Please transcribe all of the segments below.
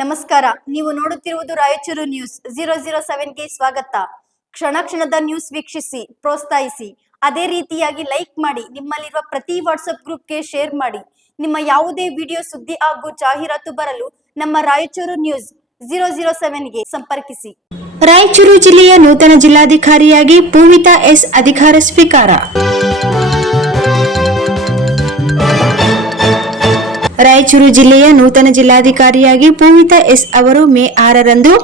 ನಮಸ್ಕಾರ. ನೀವು ನೋಡುತ್ತಿರುವುದು ರಾಯಚೂರು ನ್ಯೂಸ್ 007ಗೆ ಸ್ವಾಗತ. ಕ್ಷಣ ಕ್ಷಣದ ನ್ಯೂಸ್ ವೀಕ್ಷಿಸಿ, ಪ್ರೋತ್ಸಾಹಿಸಿ. ಅದೇ ರೀತಿಯಾಗಿ ಲೈಕ್ ಮಾಡಿ, ನಿಮ್ಮಲ್ಲಿರುವ ಪ್ರತಿ ವಾಟ್ಸ್ಆಪ್ ಗ್ರೂಪ್ಗೆ ಶೇರ್ ಮಾಡಿ. ನಿಮ್ಮ ಯಾವುದೇ ವಿಡಿಯೋ, ಸುದ್ದಿ ಹಾಗೂ ಜಾಹೀರಾತು ಬರಲು ನಮ್ಮ ರಾಯಚೂರು ನ್ಯೂಸ್ 007ಗೆ ಸಂಪರ್ಕಿಸಿ. ರಾಯಚೂರು ಜಿಲ್ಲೆಯ ನೂತನ ಜಿಲ್ಲಾಧಿಕಾರಿಯಾಗಿ ಪೂವಿತಾ ಎಸ್ ಅಧಿಕಾರ ಸ್ವೀಕಾರ. ರಾಯಚೂರು ಜಿಲ್ಲೆಯ ನೂತನ ಜಿಲ್ಲಾಧಿಕಾರಿಯಾಗಿ ಪೂವಿತಾ ಎಸ್ ಅವರು ಮೇ 6ರಂದು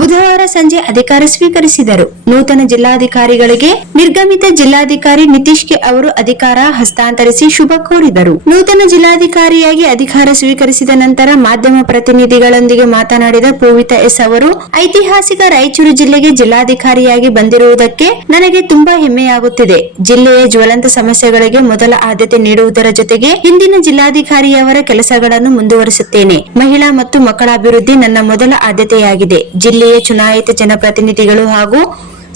ಬುಧವಾರ ಸಂಜೆ ಅಧಿಕಾರ ಸ್ವೀಕರಿಸಿದರು. ನೂತನ ಜಿಲ್ಲಾಧಿಕಾರಿಗಳಿಗೆ ನಿರ್ಗಮಿತ ಜಿಲ್ಲಾಧಿಕಾರಿ ನಿತೀಶ್ಗೆ ಅವರು ಅಧಿಕಾರ ಹಸ್ತಾಂತರಿಸಿ ಶುಭ ಕೋರಿದರು. ನೂತನ ಜಿಲ್ಲಾಧಿಕಾರಿಯಾಗಿ ಅಧಿಕಾರ ಸ್ವೀಕರಿಸಿದ ನಂತರ ಮಾಧ್ಯಮ ಪ್ರತಿನಿಧಿಗಳೊಂದಿಗೆ ಮಾತನಾಡಿದ ಪೂವಿತಾ ಎಸ್ ಅವರು, ಐತಿಹಾಸಿಕ ರಾಯಚೂರು ಜಿಲ್ಲೆಗೆ ಜಿಲ್ಲಾಧಿಕಾರಿಯಾಗಿ ಬಂದಿರುವುದಕ್ಕೆ ನನಗೆ ತುಂಬಾ ಹೆಮ್ಮೆಯಾಗುತ್ತಿದೆ. ಜಿಲ್ಲೆಯ ಜ್ವಲಂತ ಸಮಸ್ಯೆಗಳಿಗೆ ಮೊದಲ ಆದ್ಯತೆ ನೀಡುವುದರ ಜೊತೆಗೆ ಹಿಂದಿನ ಜಿಲ್ಲಾಧಿಕಾರಿಯವರ ಕೆಲಸಗಳನ್ನು ಮುಂದುವರಿಸುತ್ತೇನೆ. ಮಹಿಳಾ ಮತ್ತು ಮಕ್ಕಳ ಅಭಿವೃದ್ಧಿ ನನ್ನ ಮೊದಲ ಆದ್ಯತೆಯಾಗಿದೆ. ಜಿಲ್ಲೆಯ ಚುನಾಯಿತ ಜನಪ್ರತಿನಿಧಿಗಳು ಹಾಗೂ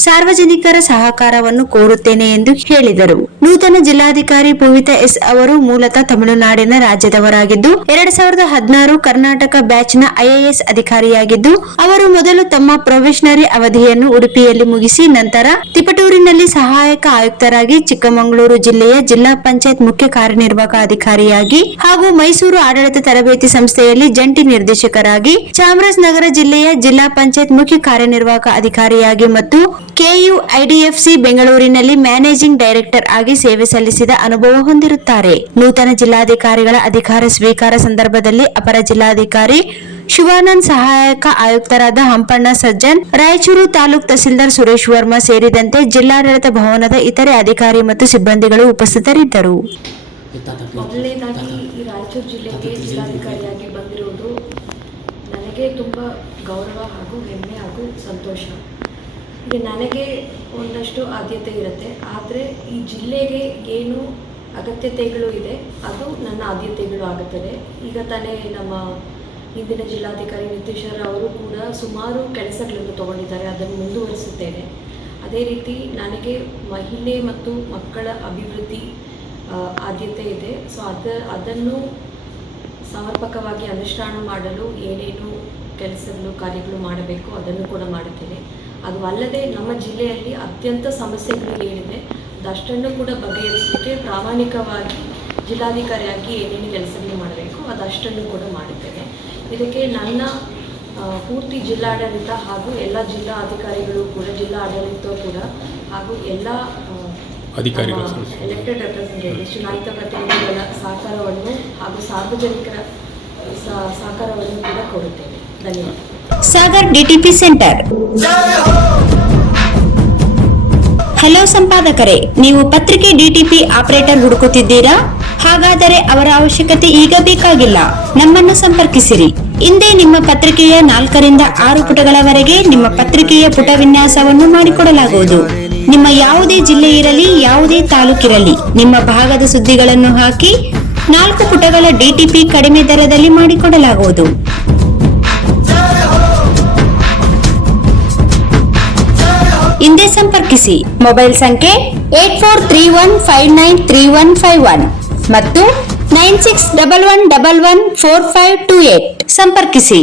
ಸಾರ್ವಜನಿಕರ ಸಹಕಾರವನ್ನು ಕೋರುತ್ತೇನೆ ಎಂದು ಹೇಳಿದರು. ನೂತನ ಜಿಲ್ಲಾಧಿಕಾರಿ ಪೂವಿತಾ ಎಸ್ ಅವರು ಮೂಲತಃ ತಮಿಳುನಾಡಿನ ರಾಜ್ಯದವರಾಗಿದ್ದು 2016 ಕರ್ನಾಟಕ ಬ್ಯಾಚ್ನ IAS ಅಧಿಕಾರಿಯಾಗಿದ್ದು, ಅವರು ಮೊದಲು ತಮ್ಮ ಪ್ರೊಬೇಷನರಿ ಅವಧಿಯನ್ನು ಉಡುಪಿಯಲ್ಲಿ ಮುಗಿಸಿ ನಂತರ ತಿಪಟೂರಿನಲ್ಲಿ ಸಹಾಯಕ ಆಯುಕ್ತರಾಗಿ, ಚಿಕ್ಕಮಗಳೂರು ಜಿಲ್ಲೆಯ ಜಿಲ್ಲಾ ಪಂಚಾಯತ್ ಮುಖ್ಯ ಕಾರ್ಯನಿರ್ವಾಹಕ ಅಧಿಕಾರಿಯಾಗಿ ಹಾಗೂ ಮೈಸೂರು ಆಡಳಿತ ತರಬೇತಿ ಸಂಸ್ಥೆಯಲ್ಲಿ ಜಂಟಿ ನಿರ್ದೇಶಕರಾಗಿ, ಚಾಮರಾಜನಗರ ಜಿಲ್ಲೆಯ ಜಿಲ್ಲಾ ಪಂಚಾಯತ್ ಮುಖ್ಯ ಕಾರ್ಯನಿರ್ವಾಹಕ ಅಧಿಕಾರಿಯಾಗಿ ಮತ್ತು KUIDFC ಬೆಂಗಳೂರಿನಲ್ಲಿ ಮ್ಯಾನೇಜಿಂಗ್ ಡೈರೆಕ್ಟರ್ ಆಗಿ ಸೇವೆ ಸಲ್ಲಿಸಿದ ಅನುಭವ ಹೊಂದಿರುತ್ತಾರೆ. ನೂತನ ಜಿಲ್ಲಾಧಿಕಾರಿಗಳ ಅಧಿಕಾರ ಸ್ವೀಕಾರ ಸಂದರ್ಭದಲ್ಲಿ ಅಪರ ಜಿಲ್ಲಾಧಿಕಾರಿ ಶಿವಾನಂದ್, ಸಹಾಯಕ ಆಯುಕ್ತರಾದ ಹಂಪಣ್ಣ ಸಜ್ಜನ್, ರಾಯಚೂರು ತಾಲೂಕು ತಹಸೀಲ್ದಾರ್ ಸುರೇಶ್ ವರ್ಮಾ ಸೇರಿದಂತೆ ಜಿಲ್ಲಾಡಳಿತ ಭವನದ ಇತರೆ ಅಧಿಕಾರಿ ಮತ್ತು ಸಿಬ್ಬಂದಿಗಳು ಉಪಸ್ಥಿತರಿದ್ದರು. ಮೊದಲನೇದಾಗಿ ಈ ರಾಯಚೂರು ಜಿಲ್ಲೆಗೆ ಜಿಲ್ಲಾಧಿಕಾರಿಯಾಗಿ ಬಂದಿರುವುದು ನನಗೆ ತುಂಬ ಗೌರವ ಹಾಗೂ ಹೆಮ್ಮೆ ಹಾಗೂ ಸಂತೋಷ. ಈಗ ನನಗೆ ಒಂದಷ್ಟು ಆದ್ಯತೆ ಇರುತ್ತೆ, ಆದರೆ ಈ ಜಿಲ್ಲೆಗೆ ಏನು ಅಗತ್ಯತೆಗಳು ಇದೆ ಅದು ನನ್ನ ಆದ್ಯತೆಗಳು ಆಗುತ್ತದೆ. ಈಗ ತಾನೇ ನಮ್ಮ ಹಿಂದಿನ ಜಿಲ್ಲಾಧಿಕಾರಿ ನಿತೀಶ್ ಅವರು ಕೂಡ ಸುಮಾರು ಕೆಲಸಗಳನ್ನು ತಗೊಂಡಿದ್ದಾರೆ, ಅದನ್ನು ಮುಂದುವರಿಸುತ್ತೇನೆ. ಅದೇ ರೀತಿ ನನಗೆ ಮಹಿಳೆ ಮತ್ತು ಮಕ್ಕಳ ಅಭಿವೃದ್ಧಿ ಆದ್ಯತೆ ಇದೆ. ಸೊ ಅದನ್ನು ಸಮರ್ಪಕವಾಗಿ ಅನುಷ್ಠಾನ ಮಾಡಲು ಏನೇನು ಕೆಲಸಗಳು ಕಾರ್ಯಗಳು ಮಾಡಬೇಕು ಅದನ್ನು ಕೂಡ ಮಾಡುತ್ತೇನೆ. ಅದು ಅಲ್ಲದೆ ನಮ್ಮ ಜಿಲ್ಲೆಯಲ್ಲಿ ಅತ್ಯಂತ ಸಮಸ್ಯೆಗಳು ಏನಿದೆ ಅದಷ್ಟನ್ನು ಕೂಡ ಬಗೆಹರಿಸಲಿಕ್ಕೆ ಪ್ರಾಮಾಣಿಕವಾಗಿ ಜಿಲ್ಲಾಧಿಕಾರಿಯಾಗಿ ಏನೇನು ಕೆಲಸಗಳು ಮಾಡಬೇಕು ಅದಷ್ಟನ್ನು ಕೂಡ ಮಾಡುತ್ತೇನೆ. ಇದಕ್ಕೆ ನನ್ನ ಪೂರ್ತಿ ಜಿಲ್ಲಾಡಳಿತ ಹಾಗೂ ಎಲ್ಲ ಜಿಲ್ಲಾ ಅಧಿಕಾರಿಗಳು ಕೂಡ, ಜಿಲ್ಲಾ ಆಡಳಿತ ಕೂಡ ಹಾಗೂ ಎಲ್ಲ ಅಧಿಕಾರಿಗಳು, ಎಲೆಕ್ಟೆಡ್ ರೆಪ್ರೆಸೆಂಟೇಟಿವ್ಸ್, ಚುನಾಯಿತ ಪ್ರತಿನಿಧಿಗಳ ಸಹಕಾರವನ್ನು ಹಾಗೂ ಸಾರ್ವಜನಿಕರ ಸಹಕಾರವನ್ನು ಕೂಡ ಕೋರುತ್ತೇನೆ. ಧನ್ಯವಾದ. Sagar DTP centre. ಹಲೋ ಸಂಪಾದಕರೇ, ನೀವು ಪತ್ರಿಕೆ DTP ಆಪರೇಟರ್ ಹುಡುಕುತ್ತಿದ್ದೀರಾ? ಹಾಗಾದರೆ ಅವರ ಅವಶ್ಯಕತೆ ಈಗ ಬೇಕಾಗಿಲ್ಲ. ನಮ್ಮನ್ನು ಸಂಪರ್ಕಿಸಿರಿ. ಇಂದೇ ನಿಮ್ಮ ಪತ್ರಿಕೆಯ 4 ರಿಂದ 6 ಪುಟಗಳವರೆಗೆ ನಿಮ್ಮ ಪತ್ರಿಕೆಯ ಪುಟ ವಿನ್ಯಾಸವನ್ನು ಮಾಡಿಕೊಡಲಾಗುವುದು. ನಿಮ್ಮ ಯಾವುದೇ ಜಿಲ್ಲೆ ಇರಲಿ, ಯಾವುದೇ ತಾಲೂಕಿರಲಿ, ನಿಮ್ಮ ಭಾಗದ ಸುದ್ದಿಗಳನ್ನು ಹಾಕಿ 4 ಪುಟಗಳ DTP ಕಡಿಮೆ ದರದಲ್ಲಿ ಮಾಡಿಕೊಡಲಾಗುವುದು. ಹಿಂದೆ ಸಂಪರ್ಕಿಸಿ. ಮೊಬೈಲ್ ಸಂಖ್ಯೆ 8431593151 ಮತ್ತು 9611114528 ಸಂಪರ್ಕಿಸಿ.